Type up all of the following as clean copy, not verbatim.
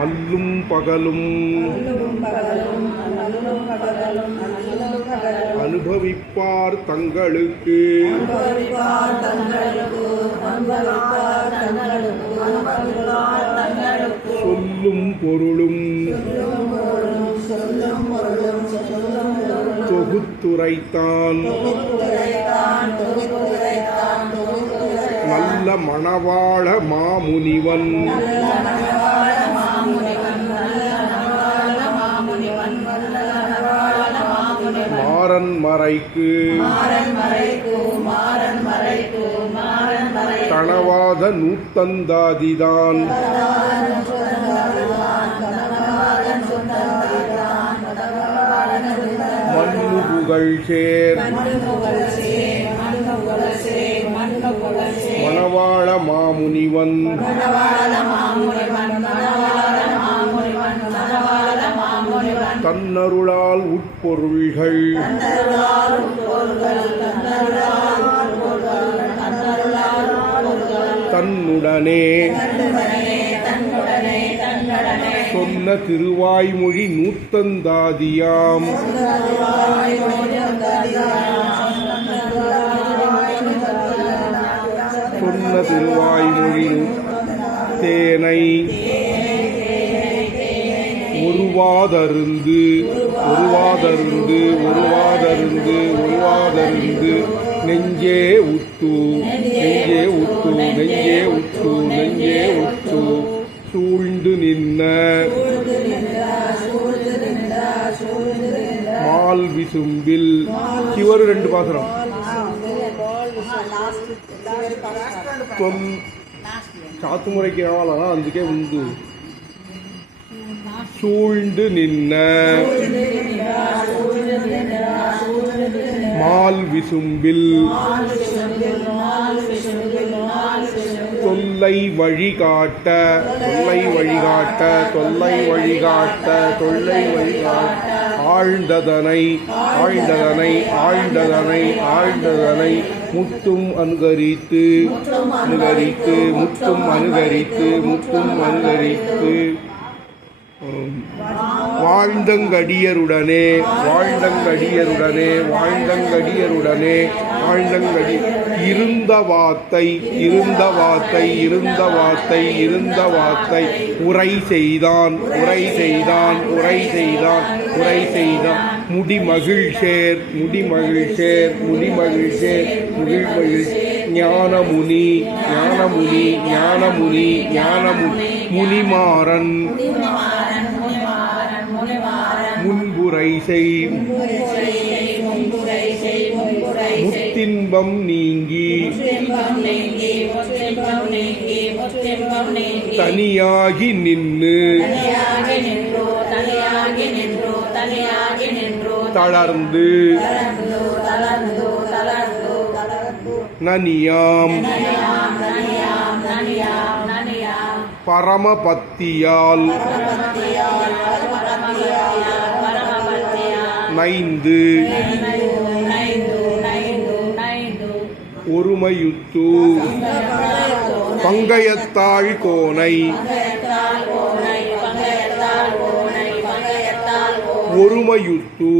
அல்லும் பகலும் அனுபவிப்பார் தங்களுக்கு சொல்லும் பொருளும் தொகுத்துரைத்தான் நல்ல மணவாள மாமுனிவன் மாறன் மறைக்கு தனவாத நூத்தந்தாதிதான் மண்ணு புகழ் சேர் மணவாள மாமுனிவன் தன்னருளால் உட்பொருள்கள் தன்னுடனே சொன்ன திருவாய்மொழி நூத்தந்தாதியாம் சொன்ன திருவாய்மொழி தேனை ஒருவாதருந்து நெஞ்சே உத்து சூழ்ந்து நின்ன மால் விசும்பில் சிவரு 2 பாசனம் சாத்துமுறைக்கு ஆவாலா అందుకే உந்து சூழ்ந்து நின்ன மால் விசும்பில் தொல்லை வழிகாட்ட ஆழ்ந்ததனை முத்தும் அனுகரித்து வாழ்ந்தங்கடியருடனே இருந்த வார்த்தை உரை செய்தான் முடிமகிழ்ச்சேர் ஞானமுனி முனிமாறன் முன்புரை செய் முத்தின்பம் நீங்கி தனியாகி நின்று தளர்ந்து நனியாம் பரமபத்தியால் நைந்து ஒருமையுத்து பங்கயத்தாள் கோனை ஒருமையுத்து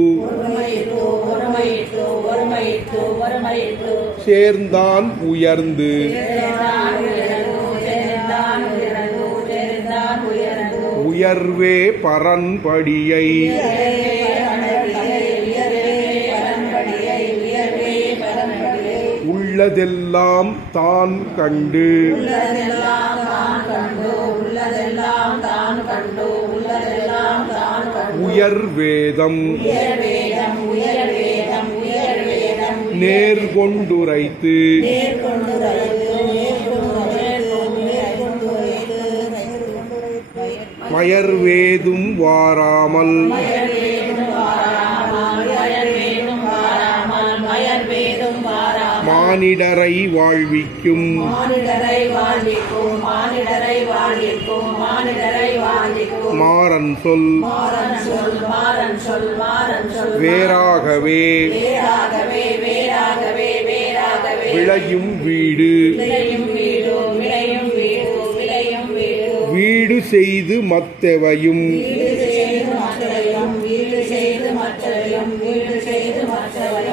சேர்ந்தான் உயர்ந்து உயர்வே பரன்படியை உள்ளதெல்லாம் தான் கண்டு உயர்வேதம் நேர்கொண்டுரைத்து மயர்வேதும் வாராமல் மானிடரை வாழ்விக்கும் மாறன் சொல் வேறாகவே விளையும் வீடு வீடு செய்து மத்தவையும்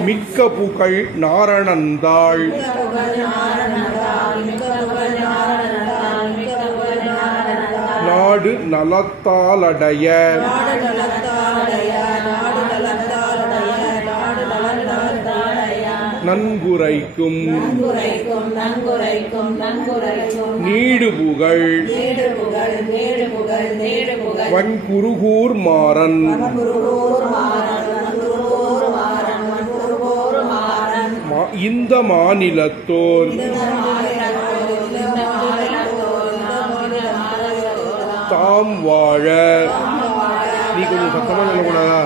மிக்க புகழ் நாரணந்தாள் நாடு நலத்தாலடைய நன்குரைக்கும் நீடுபுகழ் வன்குருகூர் மாறன் இந்த மாநிலத்தோர் தாம் வாழ. நீ கொஞ்சம் சத்தமா சொல்லக்கூடாதா?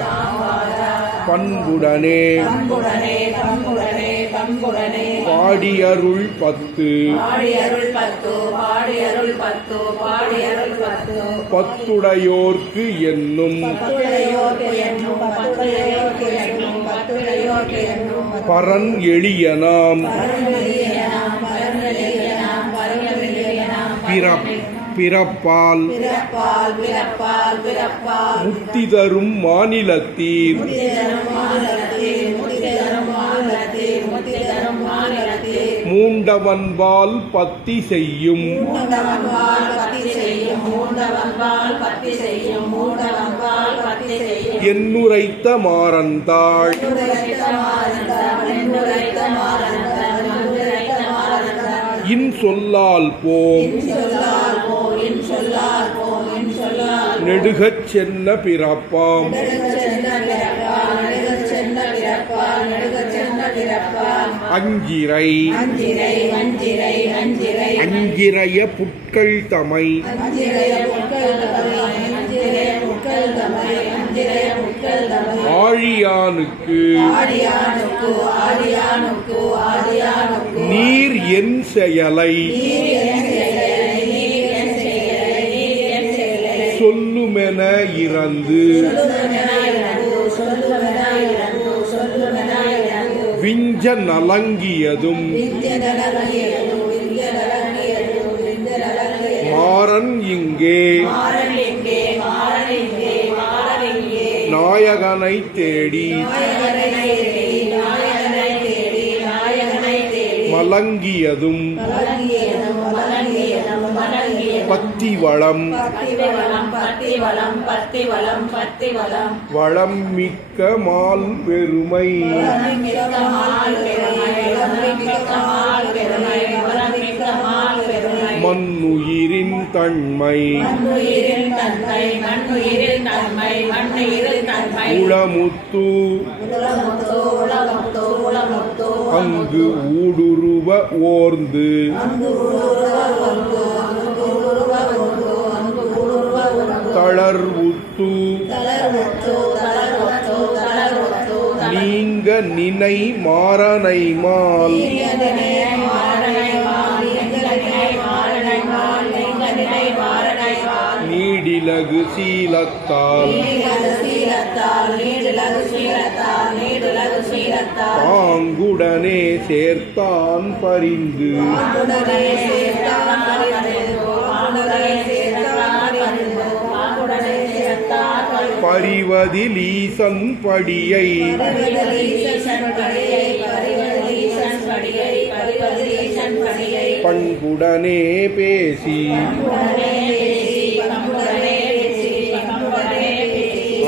பண்புடனே பாடியருள் 10 பத்துடையோர்க்கு என்னும் பரன் எளியனாம் பிறப்பால் முக்தி தரும் மாநிலத்தீர் மூண்டவன்பால் பத்தி செய்யும் என்னுரைத்த மாறந்தாள் இன்சொல்லால் போம் நெடுகச் சென்ன பிறப்பாம் அஞ்சிரைய புட்கள் தமை ஆழியானுக்கு நீர் என் செயலை சொல்லுமென இறந்து விஞ்ச நலங்கியதும் மாறன் இங்கே நாயகனை தேடி மலங்கியதும் பத்திவளம் வளம் மிக்க மால் பெருமை மண்ணுயிரின் தன்மை உளமுத்து அங்கு ஊடுருவ ஓர்ந்து தளர்வுத்து நீங்க நினை மாறனை மால் நீடிலகு சீலத்தால் பாங்குடனே சேர்த்தான் பரிந்து பரிவதிலீசன் படியை பண்புடனே பேசி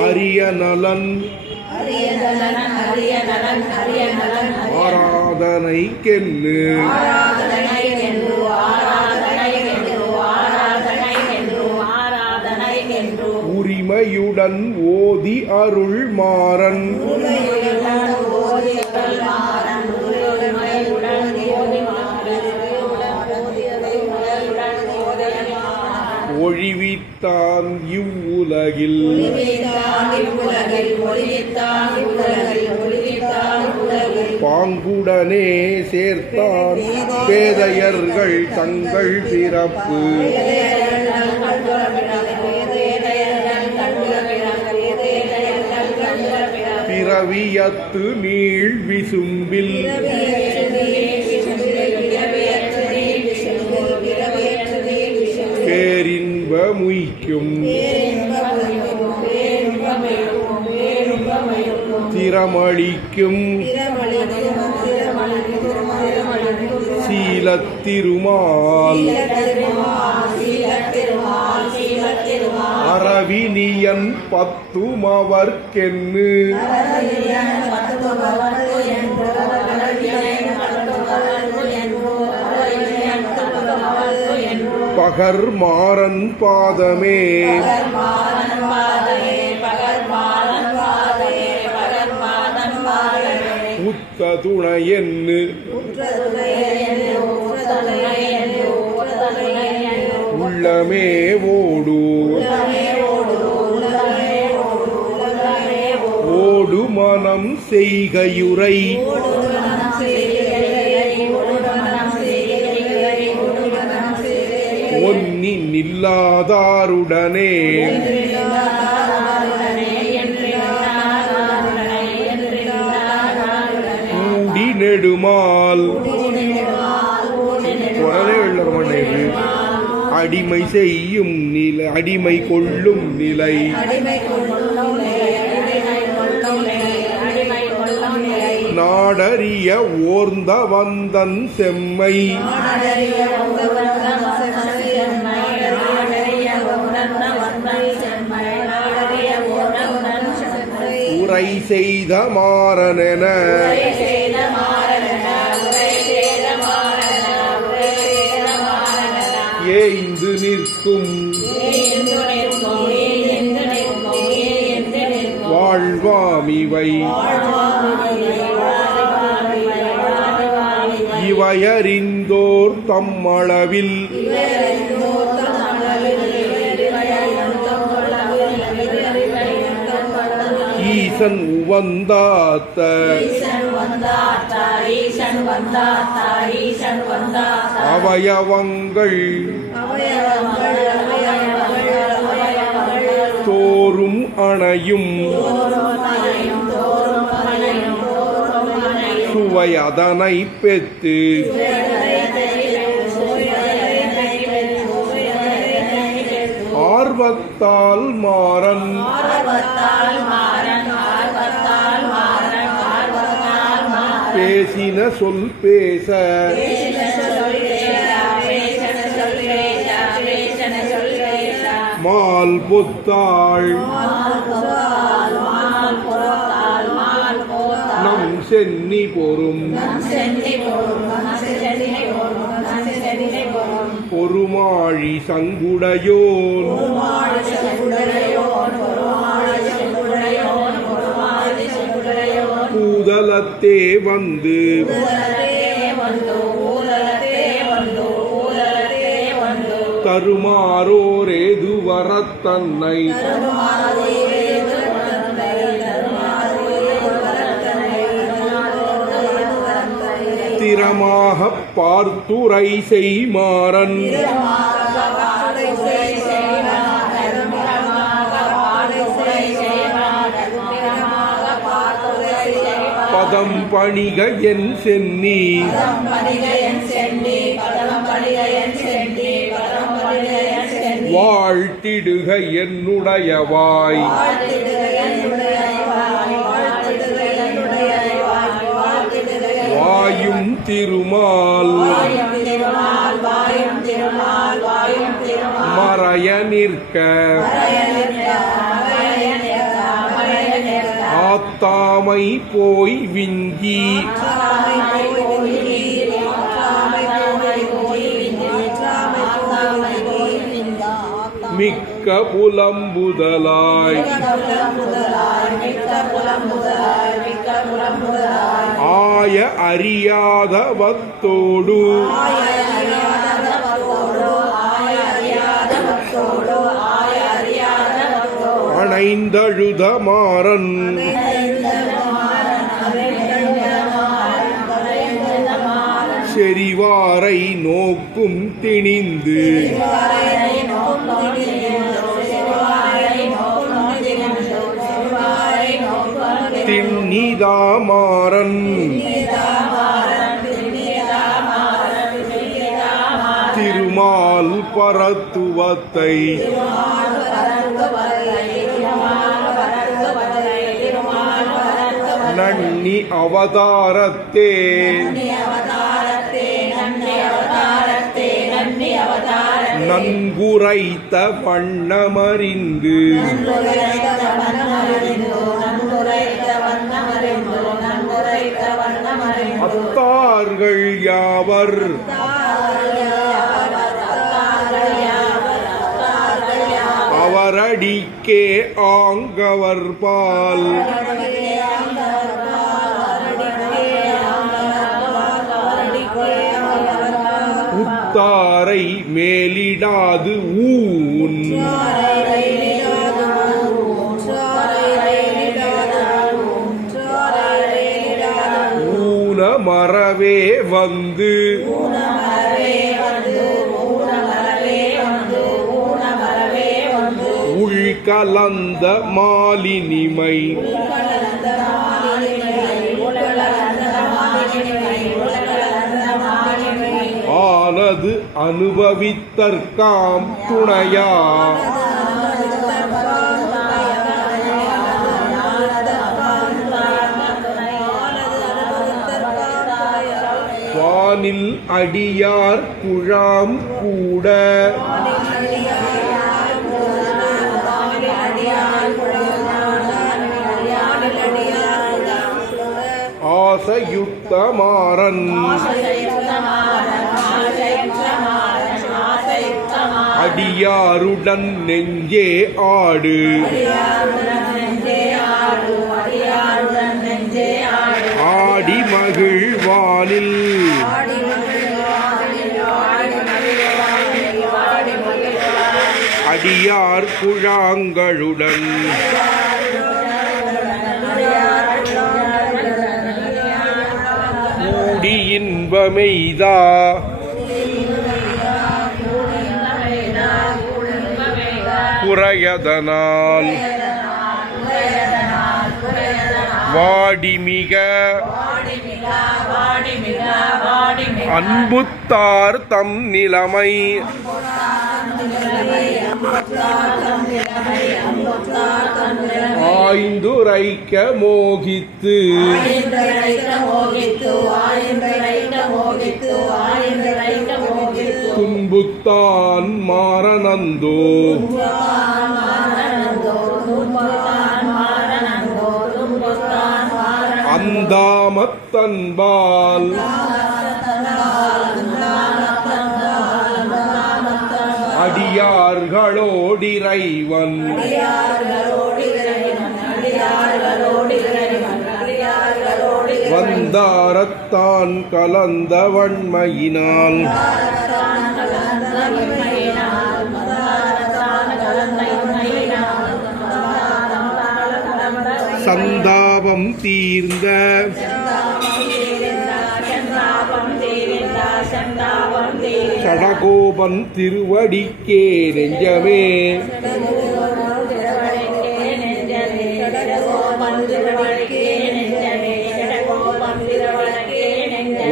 அரிய நலன் ஆராதனைக்கென்னு உரிமையுடன் ஓதி அருள் மாறன் ஒழிவித்தான் இவ்வுலகில் பாங்குடனே சேர்த்தான் பேதையர்கள் தங்கள் பிறப்பு பிறவியத்து நீள் விசும்பில் பேரின்ப முய்க்கும் திறமளிக்கும் சீலத்திருமால் அரவினியன் பத்துமவர்க்கென்னு பகர்மாறன் பாதமே உத்த துணையென்னு உள்ளமே ஓடு ஓடு மனம் செய்கையுரை ஒன்னி நில்லாதாருடனே கூடி நெடுமால் உடனே வெள்ளரமண்ணே அடிமை செய்யும் நிலை அடிமை கொள்ளும் நிலை நாடறிய ஓர்ந்த வந்தன் செம்மை உரை செய்த மாறனென ஏய்ந்து நிற்கும் வாழ்வாமிவை இவையறிந்தோர் தம்மளவில் ஈசன் உவந்தாத்த அவயவங்கள் தோறும் அணையும் சுவை அதனை பெற்று ஆர்வத்தால் மாறன் பேசின சொல் பேச மால் பொத்தாள் நம் சென்னி பொறும் பொறுமாழி சங்குடையோன் பூதலத்தே வந்து தருமாறோரேது வரத்தன்னை திறமாகப் பார்த்துரை செய்மாறன் பதம் பணிக என் சென்னி வாழ்த்திடுக என்னுடையவாய் வாயும் திருமால் மறைய நிற்க ஆத்தாமை போய் விங்கி மிக்க புலம்புதலாய் ஆய அறியாதவத்தோடு அணைந்தழுத மாறன் செறிவாரை நோக்கும் திணிந்து திண்ணிதாமாறன் திருமால் பரத்துவத்தை நன்னி அவதாரத்தே நன்குரைத்த வண்ணமறிந்து அத்தார்கள் யாவர் அவரடிக்கே ஆங்கவர் பால் உத்தாரை மேலிடாது ஊன் ஊன மறவே வந்து உள்கலந்த மாலினிமை ஆனது அனுபவித்தற்காம் துணையா வானில் அடியார் குழாம் கூட ஆசையுக்த மாறன் அடியாருடன் நெஞ்சே ஆடு ஆடி மகிழ் வானில் அடியார் குழாங்களுடன் கூடி இன்பமெய்தா குறையதனால் வாடிமிக அன்புத்தார் தம் நிலைமை ஆய்ந்துரைக்க மோகித்து துன்புத்தான் மாறனந்தோ அந்தாமத்தன்பால் அடியார்களோடிறைவன் வந்தாரத்தான் கலந்த வன்மையினால் சந்தாபம் தீர்ந்த சடகோபன் திருவடிக்கே நெஞ்சமே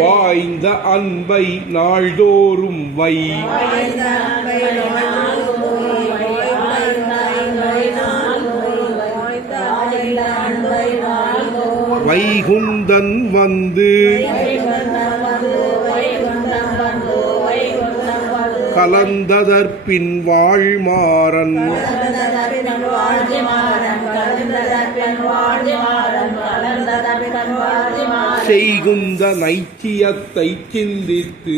வாய்ந்த அன்பை நாள்தோறும் வை வைகுந்தன் வந்து கலந்ததற்பின் வாழ்மாறன் செய்குந்த நைச்சியத்தை சிந்தித்து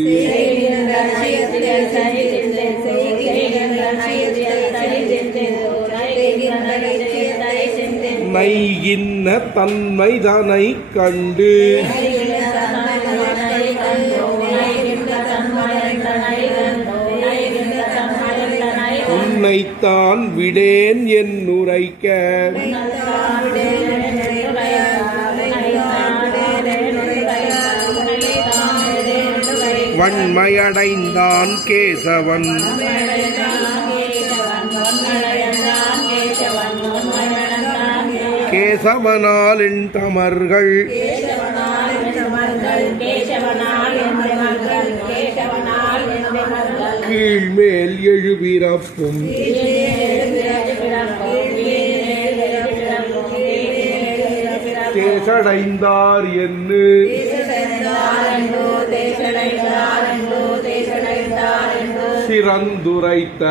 நைகின்ன தன்மைதனை கண்டு உன்னைத்தான் விடேன் என்னுரைக்க வன்மையடைந்தான் கேசவன் கேசவனால் என் தமர்கள் கீழ்மேல் பிறப்பும் தேசடைந்தார் என்று சிறந்துரைத்த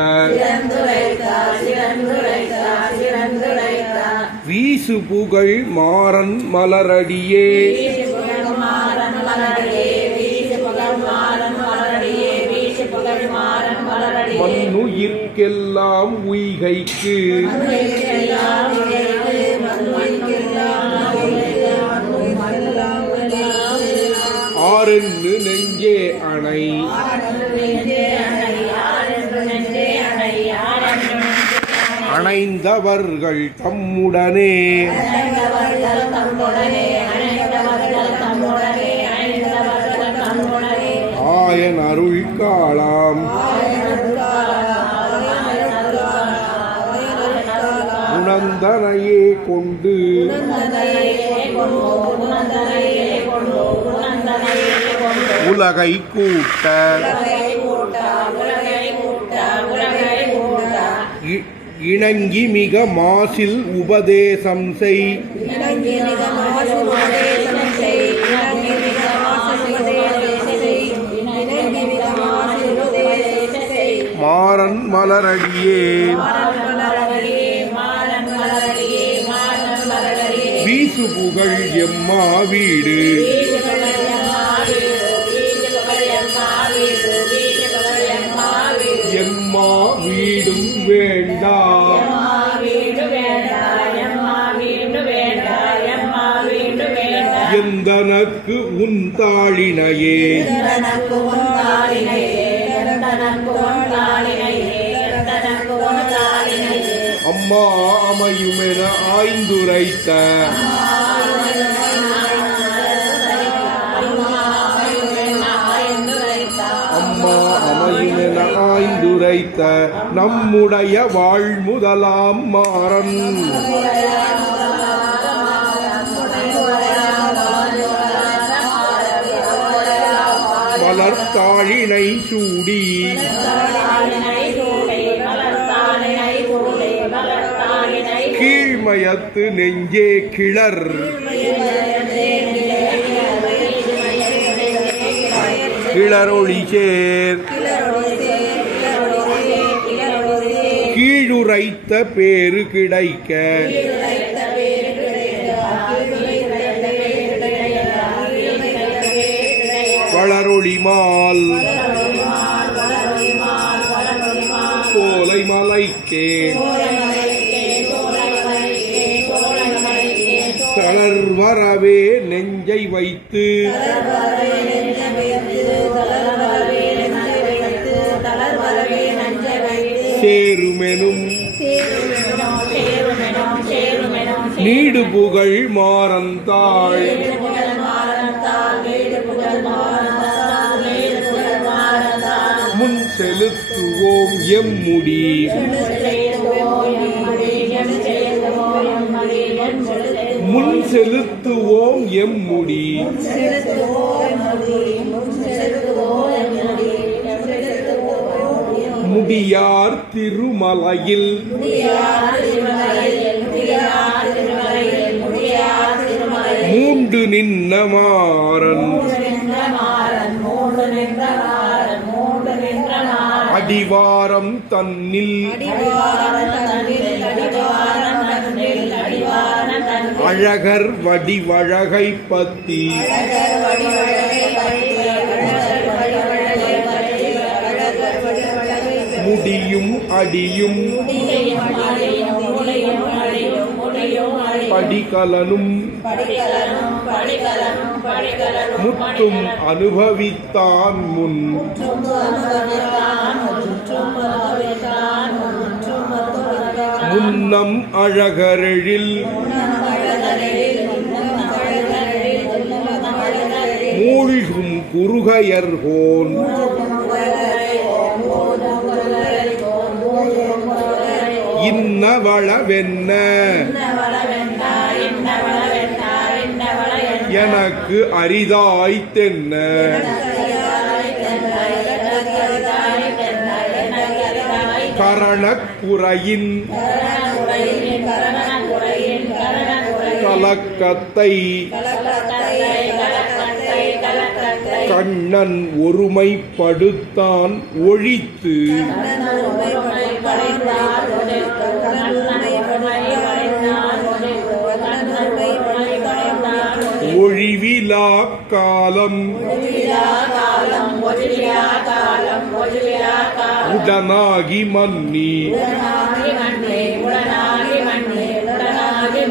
வீசு புகழ் மாறன் மலரடியே மண்ணுயிர்க்கெல்லாம் உய்கைக்கு ஆரென்று நெஞ்சே அணை அணைந்தவர்கள் தம்முடனே ஆயன் அருள் காலாம் குணந்தனையே கொண்டு உலகை கூட்ட இணங்கி மிக மாசில் உபதேசம் செய் மாறன் மலரடியே வீசு புகழ் எம்மா வீடு எம்மா வீடும் வேண்டா எந்தனக்கு உன் தாளினையே அம்மா அமையுமென ஆய்ந்துரைத்த அம்மா அமையுமென ஆய்ந்துரைத்த நம்முடைய வாழ்முதலாம் மாறன் மலர்த்தாளினை சூடி கீழ்மயத்து நெஞ்சே கிளர் கிளரொளி சேர் கீழுரைத்த பேரு கிடைக்க வளரொளிமால் சோலை மலைக்கே தளர் வரவே நெஞ்சை வைத்து சேருமெனும் நீடு புகழ் மாறந்தாள் முன் செலுத்துவோம் எம்முடி முன் செலுத்துவோம் எம்முடி முடியார் திருமலையில் மூண்டு நின்ன மாறன் அடிவாரம் தன்னில் அழகர் வடிவழகை பத்தி முடியும் அடியும் படிகலனும் முத்தும் அனுபவித்தான் முன் முன்னம் அழகரெழில் மூழ்கும் குறுகையர்கோன் இன்னவளவென்ன எனக்கு அரிதாய்த்தென்ன கரணக்குறையின் கலக்கத்தை கண்ணன் ஒருமைப்படுத்தான் ஒழித்து ஒழிவிலா காலம் உடனாகி மன்னி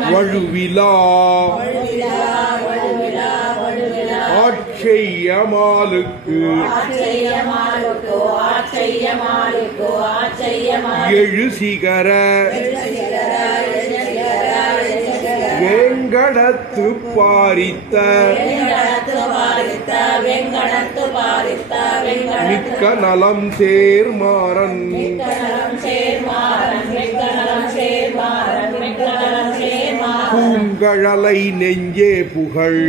வழுவிலா ஆட்செய்யமாலுக்கு எழு சிகர வெங்கடத்து பாரித்த மிக்க நலம் சேர்மாறன் பூங்கழலை நெஞ்சே புகழ்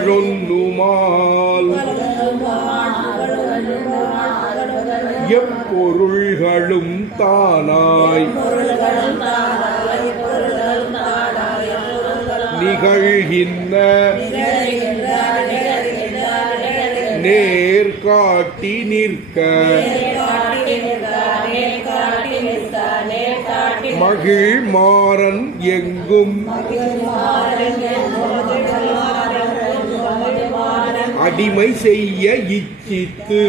புகழொன்னுமால் எப்பொருள்களும் தானாய் நிகழ்கின்ற நேர்காட்டி நிற்க மகிழ் மாறன் எங்கும் அடிமை செய்ய இச்சித்து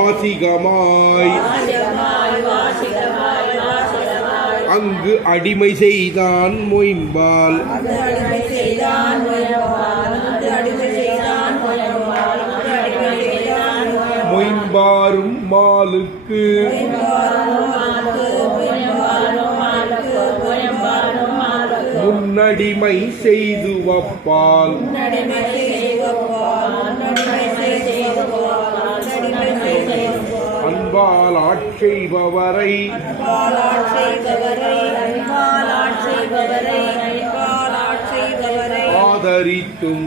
வாசிகமாய் அங்கு அடிமை செய்தான் மொயம்பால் மொயம்பாரும் மாலுக்கு முன்னடிமை செய்து வப்பால் அன்பால் ஆட்செய்பவரை ஆதரித்தும்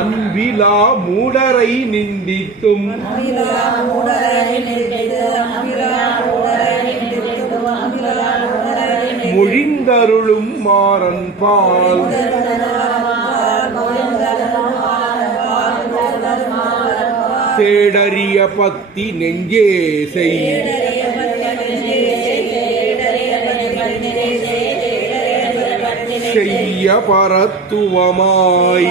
அன்பிலா மூடரை நிந்தித்தும் மொழிந்தருளும் மாறன் பால் தேடறிய பத்தி நெஞ்சே செய் செய்ய பரத்துவமாய்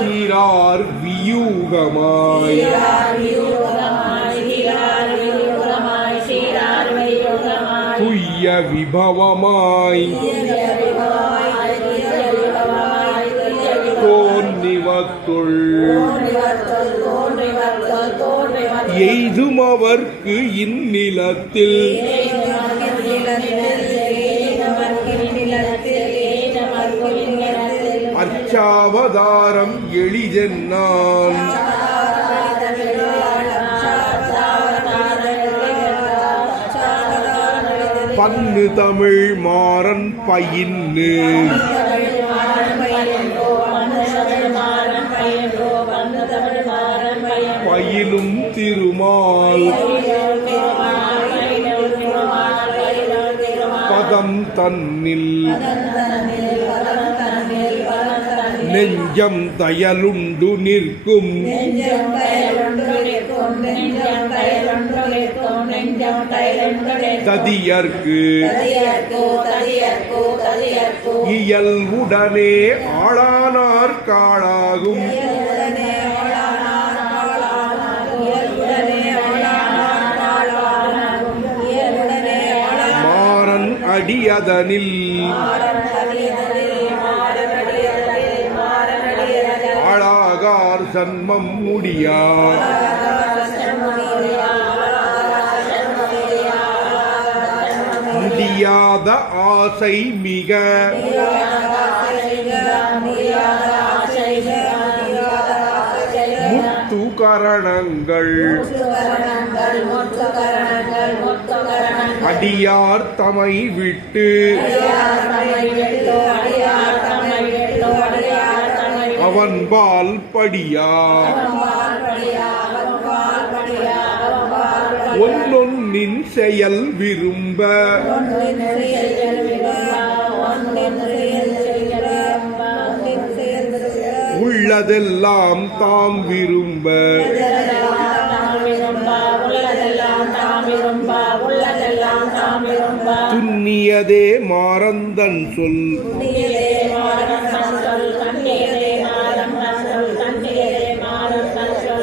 சீரார் வியூகமாய் துய்ய விபவமாய் தோன்றிவத்துள் எய்தும் அவர்க்கு இந்நிலத்தில் அர்ச்சாவதாரம் எளிதென்னான் பன்னு தமிழ் மாறன் பயின்னு பயிலும் திருமால் பதம் தன்னில் நெஞ்சம் தயலுண்டு நிற்கும் ததியர்க்கு இயல்புடனே ஆளானார் காளாகும் மாறன் அடியதனில் ஆளாகார் சன்மம் முடியா முடியாத ஆசை மிக முத்து கரணங்கள் அடியார் தமை விட்டு அவன்பால் படியார் ஒன்னொன்னின் செயல் விரும்ப உள்ளதெல்லாம் தாம் விரும்ப துன்னியதே மாறந்தன் சொல்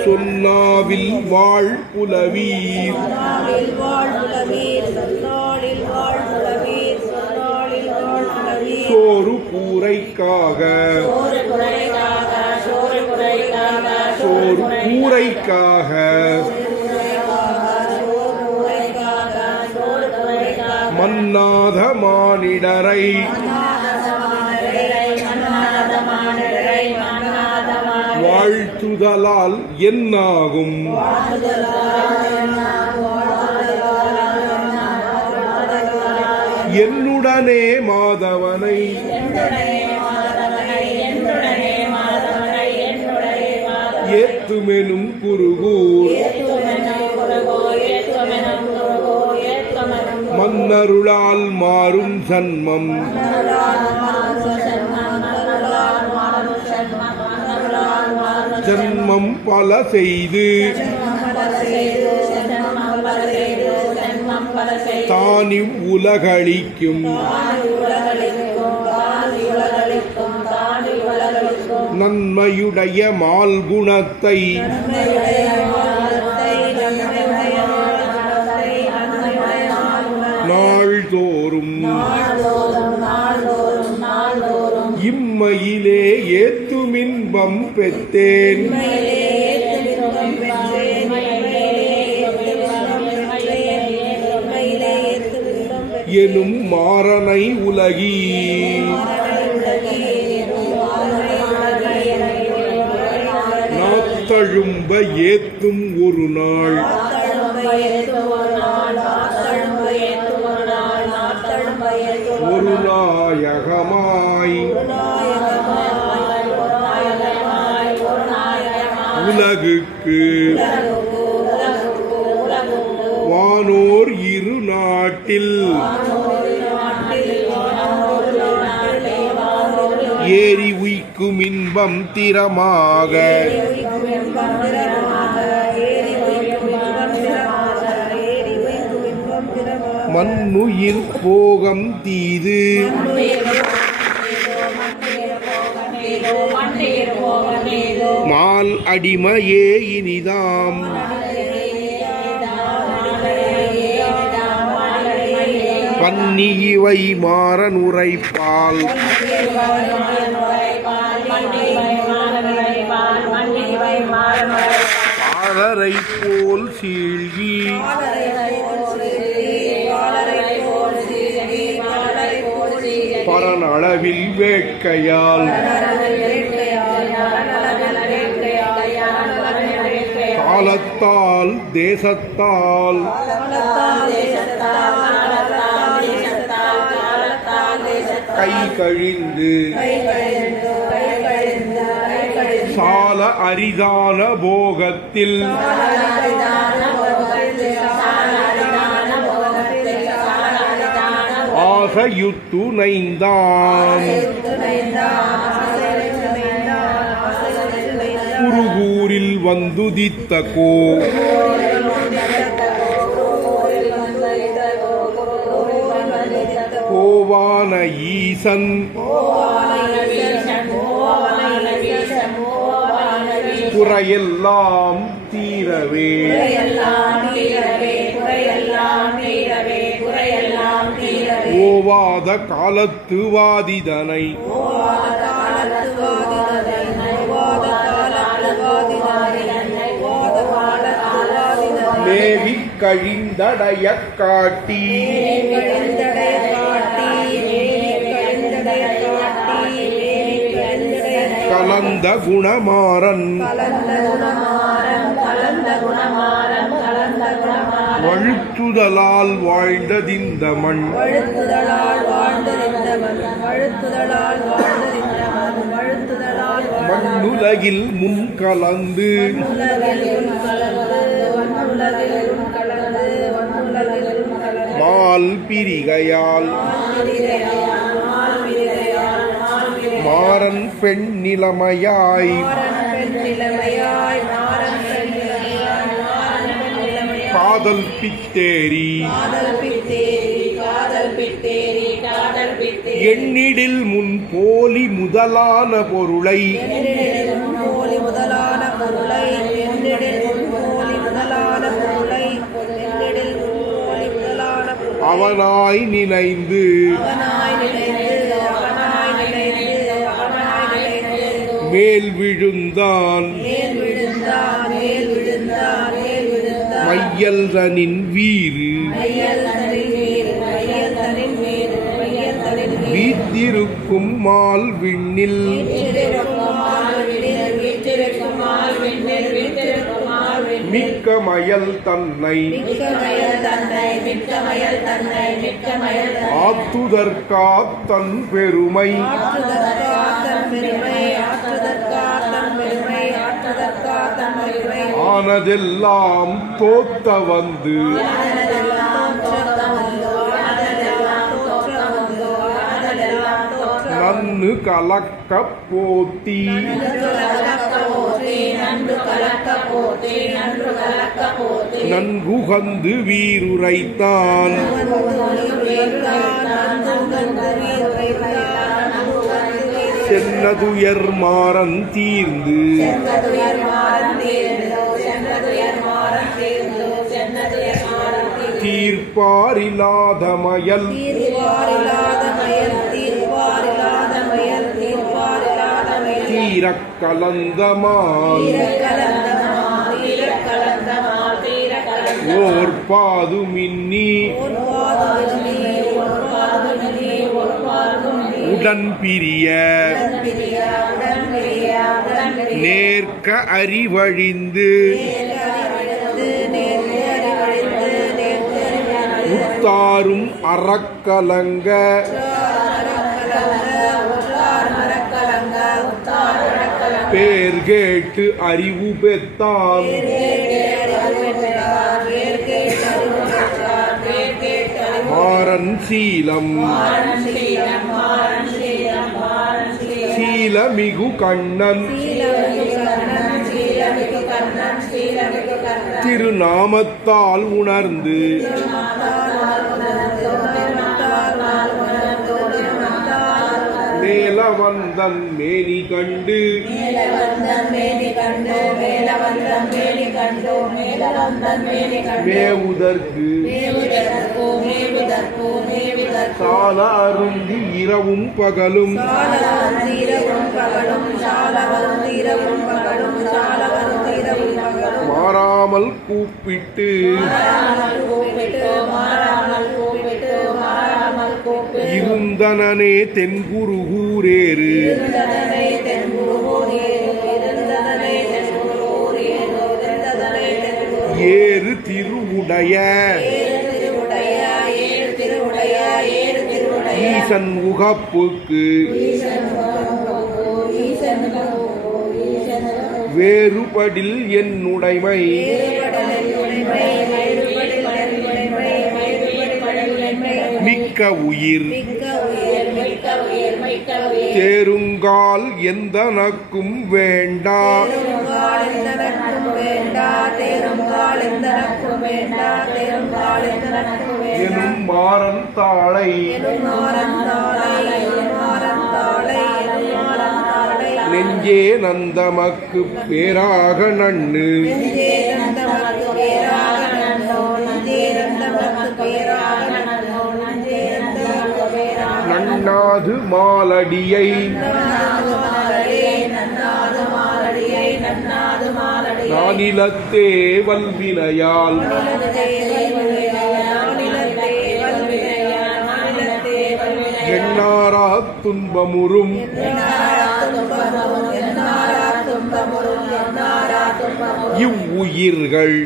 சொன்னாவில் வாழ் புலவீர் சோறு கூரைக்காக சோறு கூரைக்காக மன்னாத மானிடரை வாழ்த்துதலால் என்னாகும் என்னுடனே மாதவனை ஏத்துமெனும் குருகூர் மன்னருளால் மாறும் சன்மம் ஜன்மம் பல செய்து தானிவ் உலகளிக்கும் நன்மையுடைய மால்குணத்தை நாள்தோறும் இம்மையிலே ஏத்துமின்பம் பெற்றேன் எனும் மாறனை உலகி நாத்தழும்ப ஏத்தும் ஒரு நாள் ஒரு நாயகமாய் உலகுக்கு வானோர் இரு நாட்டில் ஏறி உய்க்கும் இன்பம் திறமாக மண்ணுயிர் போகம் தீது மால் அடிமையே இனிதாம் பன்னி இவை மாறன் உரைப்பால் பாலரை போல் சீழ்கி பரனளவில் வேட்கையால் காலத்தால் தேசத்தால் கை கழிந்து சால அரிதான போகத்தில் ஆசையுத்து நைந்தான் குருகூரில் வந்துதித்த கோவான ஈசன் குறையெல்லாம் தீரவே ஓவாத காலத்து வாதிதனை மேவி கழிந்தடைய காட்டி கலந்த குணமாறன் வழுத்துதலால் வாழ்ந்ததிந்த மண் மண்ணுலகில் முன் கலந்து மால் பிரிகையால் மாறன் பெண் நிலைமையாய் காதல் பித்தேரி எண்ணிடில் முன் போலி முதலான பொருளை அவனாய் நினைந்து மேல் விழுந்தான் மையல்தனின் வீறு வீத்திருக்கும் மால் விண்ணில் மிக்க மயல் தன்னை ஆத்துதற்காத்தன் பெருமை ஆனதெல்லாம் தோத்த வந்து நன்னு கலக்க போத்தி நன்குகந்து வீருரைத்தான் சென்னதுயர் மாறன் தீர்ந்து தீர்ப்பாரில்லாத மயல் தீரக் கலந்தமால் ஓர் பாது மின்னி உடன் பிரிய நேர்க்க அறிவழிந்து உத்தாரும் அறக்கலங்க பேர் கேட்டு அறிவு பெற்றான் மாறன் சீலம் சீலமிகு கண்ணன் திருநாமத்தால் உணர்ந்து மேலவந்தன் மேனி கண்டு மேவுதற்கு சால அருந்தி இரவும் பகலும் மாறாமல் கூப்பிட்டு இருந்தனனே தென்குருகூரேறு ஏறு திருவுடைய ஈசன் உகப்புக்கு வேறுபடில் என்னுடைமை மிக்க உயிர் தேருங்கால் எந்தனக்கும் வேண்டா எனும் மாறன் தாளை நெஞ்சே நந்தமக்கு பேராக நன்னு நன்னாது மாலடியை நானிலத்தே வல்வினையால் எண்ணாரா துன்பமுறும் இவ்வுயிர்கள்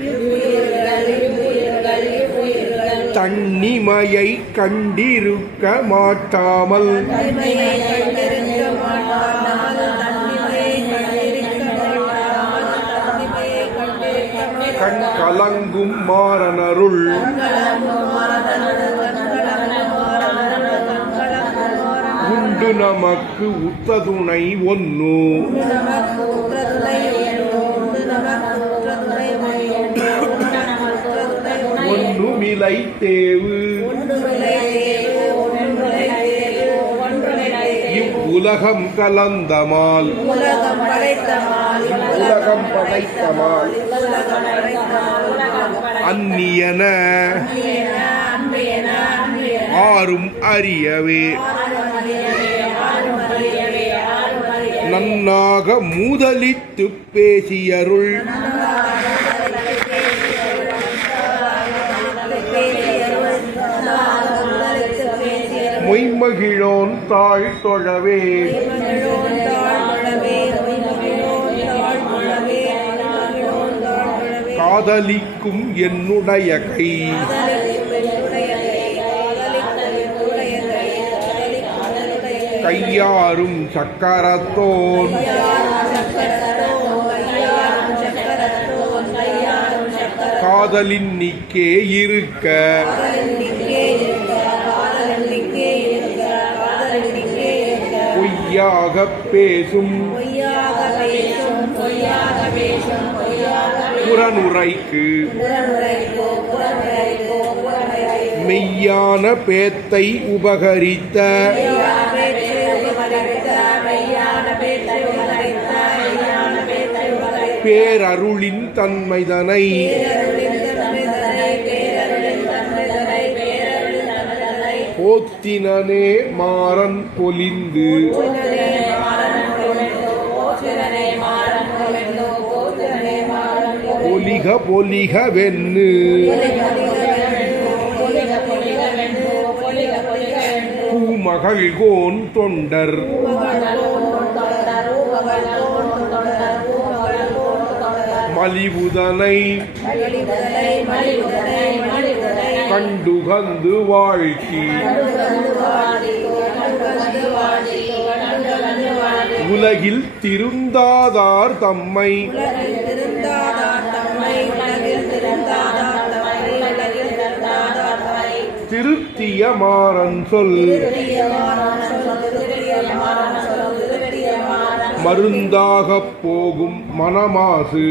தன்னிமையை கண்டிருக்க மாட்டாமல் கண் கலங்கும் மாறனருள் உண்டு நமக்கு உத்ததுணை ஒன்னு ஒன்றுமிலை தேவு இவ்வுலகம் கலந்தமால் உலகம் படைத்தமால் அந்நியன ஆரும் அறியவே நன்னாக மூதலித்து பேசியருள் மொய்மகிழோன் தாழ் தொழவே காதலிக்கும் என்னுடைய கை கையாரும் சக்கரத்தோன் காதலின் நிக்கே இருக்க பொய்யாக பேசும் புறனுரைக்கு மெய்யான பேத்தை உபகரித்த பேரருளின் தன்மைதனை போத்தினனே மாறன் பொலிந்து பொலிக பொலிக வென்னு பூமகள்கோன் தொண்டர் மலிவுதனை கண்டுகந்து வாழ்த்தி உலகில் திருந்தாதார் தம்மை திருத்திய மாறன் சொல் மருந்தாகப் போகும் மனமாசு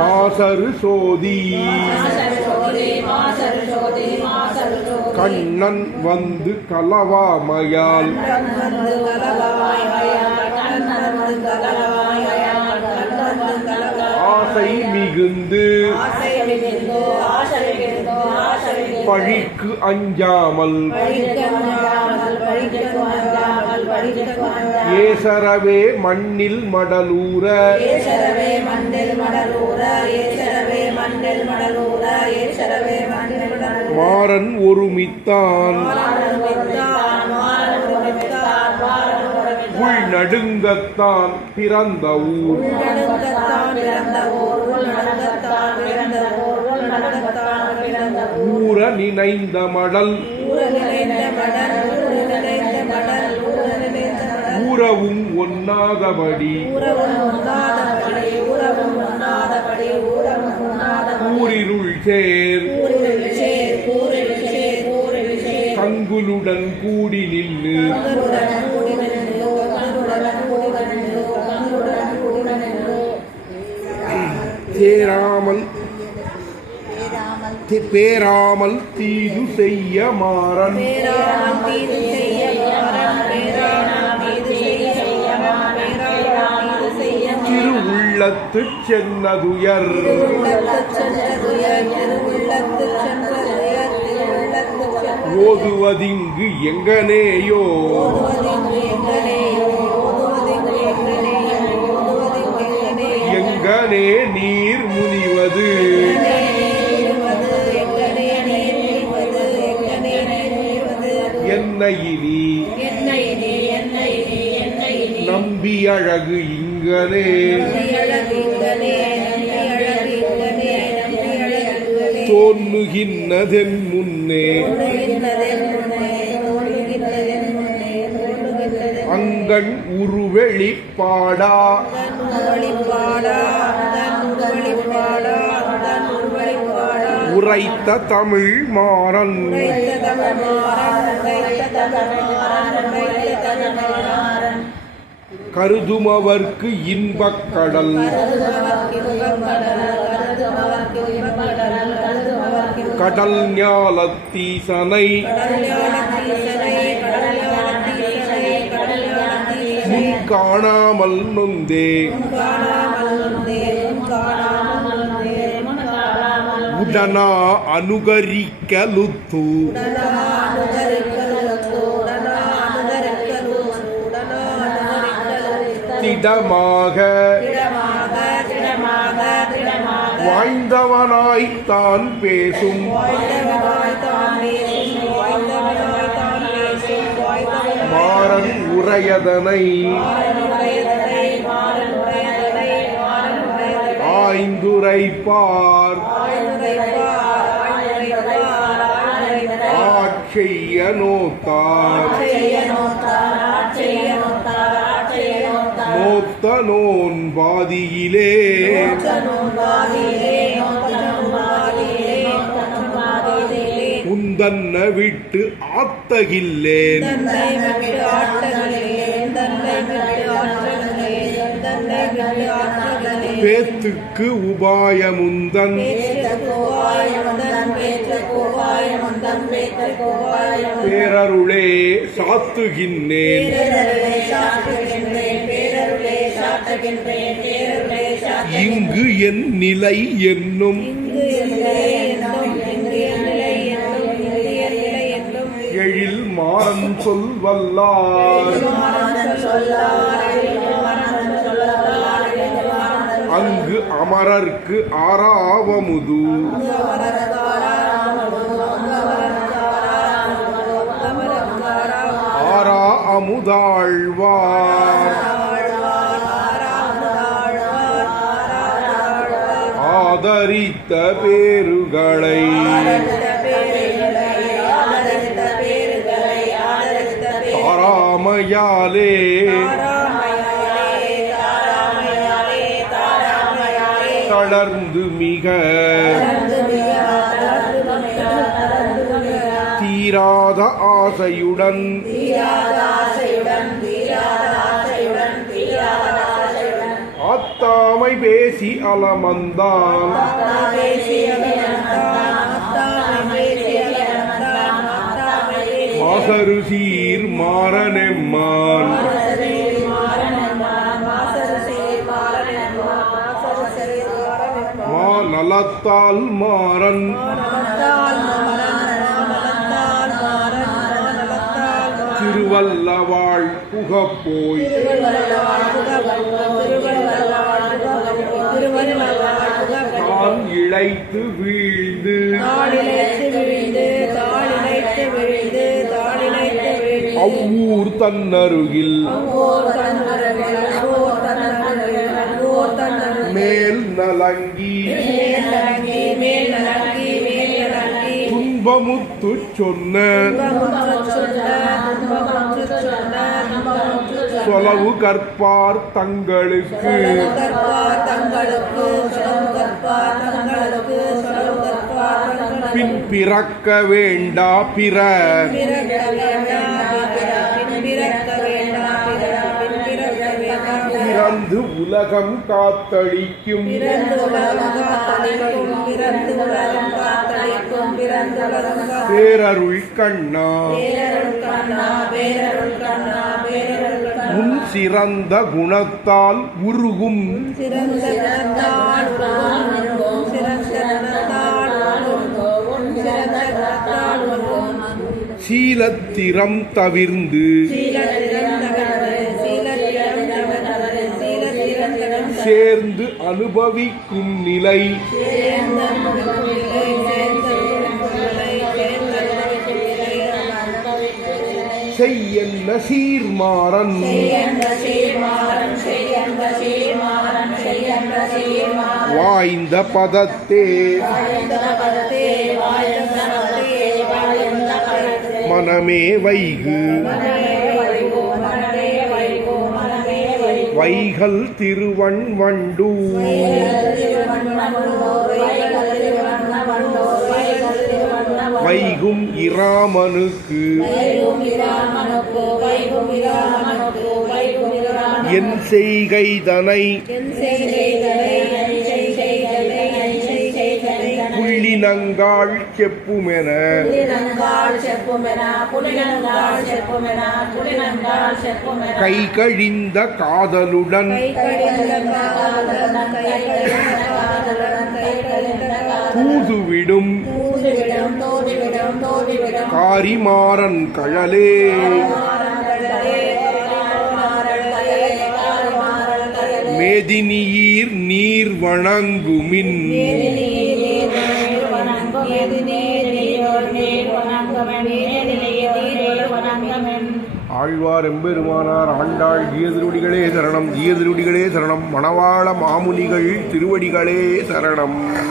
மாசரு சோதி கண்ணன் வந்து கலவாமையால் ஆசை மிகுந்து பழிக்கு அஞ்சாமல் ஏசரவே மண்ணில் மடலூர மாறன் ஒருமித்தான் உள் நடுங்கத்தான் பிறந்த ஊர் ஊர நினைந்த மடல் ஊரவும் ஒன்னாதபடி ஊரிருள் சேர் கங்குலுடன் கூடி நின்று பேராமல் தீது செய்ய மாறன் திரு உள்ளத்து சென்னதுயர் ஓதுவதிங்கு எங்கனேயோ எங்கனே நீர் முனிவது என்னையினி நம்பி அழகு இங்கனே தோன்றுகின்றதென் முன்னே அங்கண் உருவெளிப்பாடா உரைத்த தமிழ் மாறன் கருதுமவர்க்கு இன்பக் கடல் கடல் ஞாலத்தீசனை முன் காணாமல் நொந்தே உடனா அனுகரிக்கலுத்து திடமாக வாய்ந்தவனாய்த்தான் பேசும் மாறன் உரையதனை ஆய்ந்துரைப்பார் ஆட்செய்ய நோத்தார் நோத்த நோன் பாதியிலே உந்தன்ன விட்டு ஆத்தகில்லேன் பேத்துக்கு உபாயமுந்தன் பேரருளே சாத்துகின்றேன் இங்கு என் நிலை என்னும் எழில் மாறன் சொல் வல்லார் அங்கு அமரர்க்கு ஆறாவமுது ஆரா அமுதாழ்வார் ஆதரித்த பேருகளை தாராமையாலே தளர்ந்து மிக தீராத ஆசையுடன் ஆத்தாமை பேசி அலமந்தான் மாசரு சீர் மாறனெம்மான் மா நலத்தால் மாறன் திருவல்லவாழ் புகப்போய் தான் இழைத்து வீழ்ந்து அவ்வூர் தன்னருகில் மேல் நலங்கி துன்பமுத்து சொன்ன சொலவு கற்பார் தங்களுக்கு பின் பிறக்க வேண்டா பிற பிறந்து உலகம் காத்தளிக்கும் பேரருள் கண்ணா உன் சிறந்த குணத்தால் உருகும் சீலத்திரம் தவிர்ந்து சேர்ந்து அனுபவிக்கும் நிலை செய்யன்ன சீர்மாறன் வாய்ந்த பதத்தே மனமே வைகு வைகல் திருவன் வண்டு வைகும் இராமனுக்கு என் செய்கைதனை புள்ளினங்காள் செப்புமென கை கழிந்த காதலுடன் தூதுவிடும் காரிமாறன் கழலே மேதினியீர் நீர் வணங்குமின் ஆழ்வார் எம்பெருமானார் ஆண்டாள் ஜீயதிருடிகளே சரணம், ஜீயதிருடிகளே சரணம், மணவாள மாமுனிகள் திருவடிகளே சரணம்.